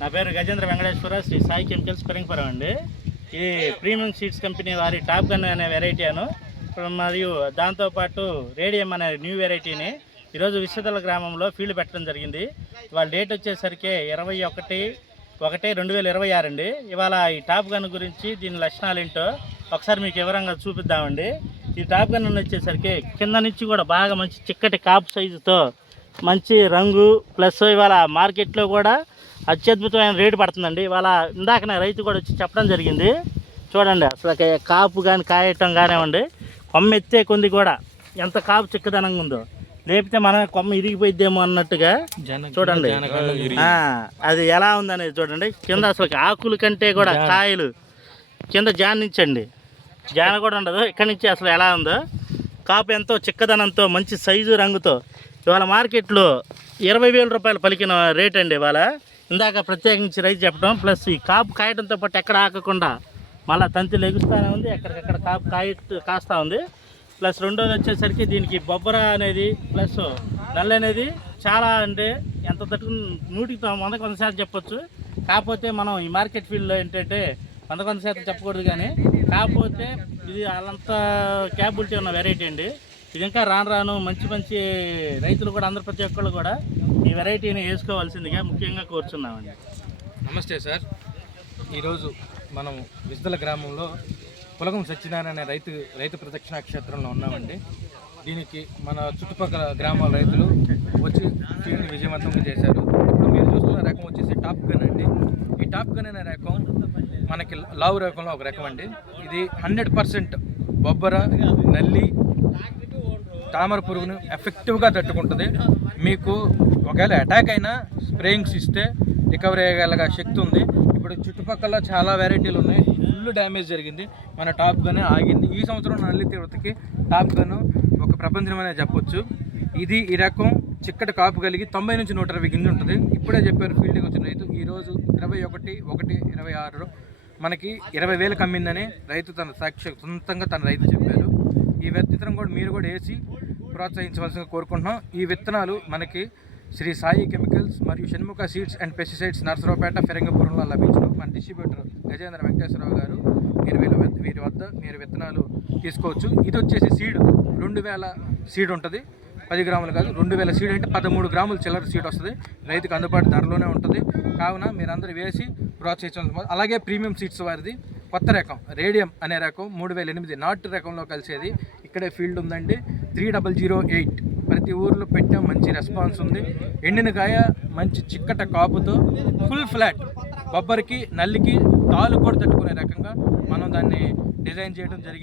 నా పేరు గజేంద్ర వెంకటేశ్వర, శ్రీ సాయి కెమికల్స్ పెరంగపురం అండి. ఇది ప్రీమియం సీడ్స్ కంపెనీ వారి టాప్ గన్ అనే వెరైటీ అను మరియు దాంతోపాటు రేడియం అనే న్యూ వెరైటీని ఈరోజు విశ్వదల గ్రామంలో ఫీల్డ్ పెట్టడం జరిగింది. ఇవాళ డేట్ వచ్చేసరికి 21/1/2026 అండి. ఇవాళ ఈ టాప్ గన్ గురించి దీని లక్షణాలు ఏంటో ఒకసారి మీకు వివరంగా చూపిద్దామండి. ఈ టాప్ గన్ వచ్చేసరికి కింద నుంచి కూడా బాగా మంచి చిక్కటి కాపు సైజుతో మంచి రంగు ప్లస్ ఇవాళ మార్కెట్లో కూడా అత్యద్భుతమైన రేటు పడుతుందండి. ఇవాళ ఇందాకనే రైతు కూడా వచ్చి చెప్పడం జరిగింది. చూడండి అసలు కాపు కానీ కాయటం కానివ్వండి, కొమ్మ ఎత్తే కొంది కూడా ఎంత కాపు చిక్కదనంగా ఉందో, లేపితే మనం కొమ్మ ఇరిగిపోయిద్దేమో అన్నట్టుగా చూడండి అది ఎలా ఉందనేది చూడండి. కింద అసలు ఆకుల కంటే కూడా కాయలు కింద జానించండి, జాన కూడా ఉండదు. ఇక్కడి నుంచి అసలు ఎలా ఉందో కాపు ఎంతో చిక్కదనంతో మంచి సైజు రంగుతో ఇవాళ మార్కెట్లో 20,000 రూపాయలు పలికిన రేట్ అండి. ఇవాళ ఇందాక ప్రత్యేకించి రైతు చెప్పడం ప్లస్ ఈ కాపు కాయటంతో పాటు ఎక్కడ ఆకకుండా మళ్ళీ తంతులు ఎగుస్తూనే ఉంది, ఎక్కడికక్కడ కాపు కాస్తూ ఉంది. ప్లస్ రెండోది వచ్చేసరికి దీనికి బొబ్బర అనేది ప్లస్ నల్లి అనేది చాలా అంటే ఎంత తట్టుకుని 100% చెప్పొచ్చు. కాకపోతే మనం ఈ మార్కెట్ ఫీల్డ్లో ఏంటంటే 100% చెప్పకూడదు, కానీ కాకపోతే ఇది వాళ్ళంత క్యాపబిలిటీ ఉన్న వెరైటీ అండి. ఇది ఇంకా రాను మంచి రైతులు కూడా అందరు ప్రతి ఒక్కళ్ళు కూడా ఈ వెరైటీని వేసుకోవాల్సిందిగా ముఖ్యంగా కోరుచున్నామండి. నమస్తే సార్. ఈరోజు మనం విశ్వదల గ్రామంలో పులగం సత్యనారాయణ అనే రైతు ప్రదక్షిణ క్షేత్రంలో ఉన్నామండి. దీనికి మన చుట్టుపక్కల గ్రామాల రైతులు వచ్చి ఫీల్డ్ని విజయవంతంగా చేశారు. ఇప్పుడు మీరు చూస్తున్న రకం వచ్చేసి టాప్ గన్ అండి. ఈ టాప్ గన్ అనే రకం మనకి లావు రకంలో ఒక రకం అండి. ఇది 100% బొబ్బర, నల్లి, తామర పురుగును ఎఫెక్టివ్గా తట్టుకుంటుంది. మీకు ఒకవేళ అటాక్ అయినా స్ప్రేయింగ్స్ ఇస్తే రికవరీ అయ్యేలాగా శక్తి ఉంది. ఇప్పుడు చుట్టుపక్కల చాలా వెరైటీలు ఉన్నాయి. ఫుల్ డ్యామేజ్ జరిగింది, మన టాప్ గన్ ఆగింది. ఈ సంవత్సరం నల్లి తీవ్రతకి టాప్ గన్ ఒక ప్రపంచం అనే చెప్పొచ్చు. ఈ రకం చిక్కటి కాపు కలిగి 90 నుంచి 120 గింజ ఉంటుంది. ఇప్పుడే చెప్పారు ఫీల్డ్కి వచ్చిన రైతు. ఈరోజు 21/1/26 మనకి 20,000 కమ్మిందని రైతు తన సొంతంగా తన రైతు చెప్పారు. ఈ విత్తనం కూడా మీరు కూడా వేసి ప్రోత్సహించవలసిందిగా కోరుకుంటున్నాం. ఈ విత్తనాలు మనకి శ్రీ సాయి కెమికల్స్ మరియు Shanmukha Seeds and Pesticides Narasaraopet ఫిరంగపురంలో లభించడం. మన డిస్ట్రిబ్యూటర్ గజేంద్ర వెంకటేశ్వరరావు గారు. వీరి వద్ద మీరు విత్తనాలు తీసుకోవచ్చు. ఇది వచ్చేసి సీడ్ 2000 సీడ్ ఉంటుంది, 10 గ్రాములు కాదు, 2000 సీడ్ అంటే 13 గ్రాములు చిల్లర సీడ్ వస్తుంది. రైతుకు అందుబాటు ధరలోనే ఉంటుంది. కావున మీరందరూ వేసి ప్రోత్సహించడం. అలాగే ప్రీమియం సీడ్స్ వారిది కొత్త రకం రేడియం అనే రకం 3008 నాటు రకంలో కలిసేది ఇక్కడే ఫీల్డ్ ఉందండి. 3008 ప్రతి ఊర్లో పెట్టాం, మంచి రెస్పాన్స్ ఉంది. ఎండిన కాయ మంచి చిక్కట కాపుతో ఫుల్ ఫ్లాట్, బొబ్బరికి నల్లికి తాలు కూడా తట్టుకునే రకంగా మనం దాన్ని డిజైన్ చేయడం జరిగింది.